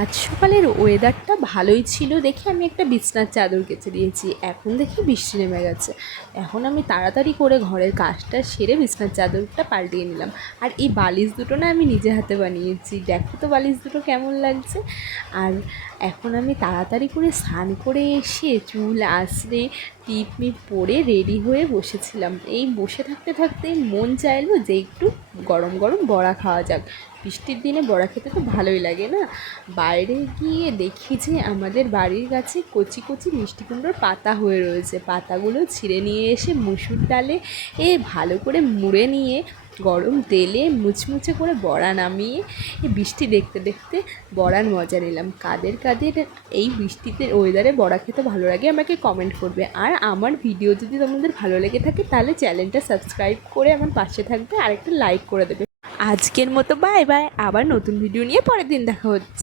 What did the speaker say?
আজ সকালের ওয়েদারটা ভালোই ছিল দেখে আমি একটা বিছনার চাদর কেচে দিয়েছি। এখন দেখি বৃষ্টি নেমে গেছে। এখন আমি তাড়াতাড়ি করে ঘরের কাজটা সেরে বিছনার চাদরটা পাল্টিয়ে নিলাম। আর এই বালিশ দুটো না আমি নিজে হাতে বানিয়েছি, দেখো তো বালিশ দুটো কেমন লাগছে। আর এখন আমি তাড়াতাড়ি করে স্নান করে এসে চুল আঁচড়ে টিপ মিপ পরে রেডি হয়ে বসেছিলাম। এই বসে থাকতে থাকতেই মন চাইলো যে একটু গরম গরম বড়া খাওয়া যাক। বৃষ্টির দিনে বড়া খেতে তো ভালোই লাগে না। বাইরে গিয়ে দেখি যে আমাদের বাড়ির কাছে কচি কচি মিষ্টি কুমড়োর পাতা হয়ে রয়েছে। পাতাগুলো ছিঁড়ে নিয়ে এসে মুসুর ডালে ভালো করে মুড়ে নিয়ে গরম তেলে মুচমুচে করে বড়া নামিয়ে বৃষ্টি দেখতে দেখতে বড়ার মজা নিলাম। কাদের কাদের এই বৃষ্টিতে ওয়েদারে বড়া খেতে ভালো লাগে আমাকে কমেন্ট করবে। আর আমার ভিডিও যদি তোমাদের ভালো লেগে থাকে তাহলে চ্যানেলটা সাবস্ক্রাইব করে আমার পাশে থাকবে আর একটা লাইক করে দেবে। আজকের মতো বাই বাই, আবার নতুন ভিডিও নিয়ে পরের দিন দেখা হচ্ছে।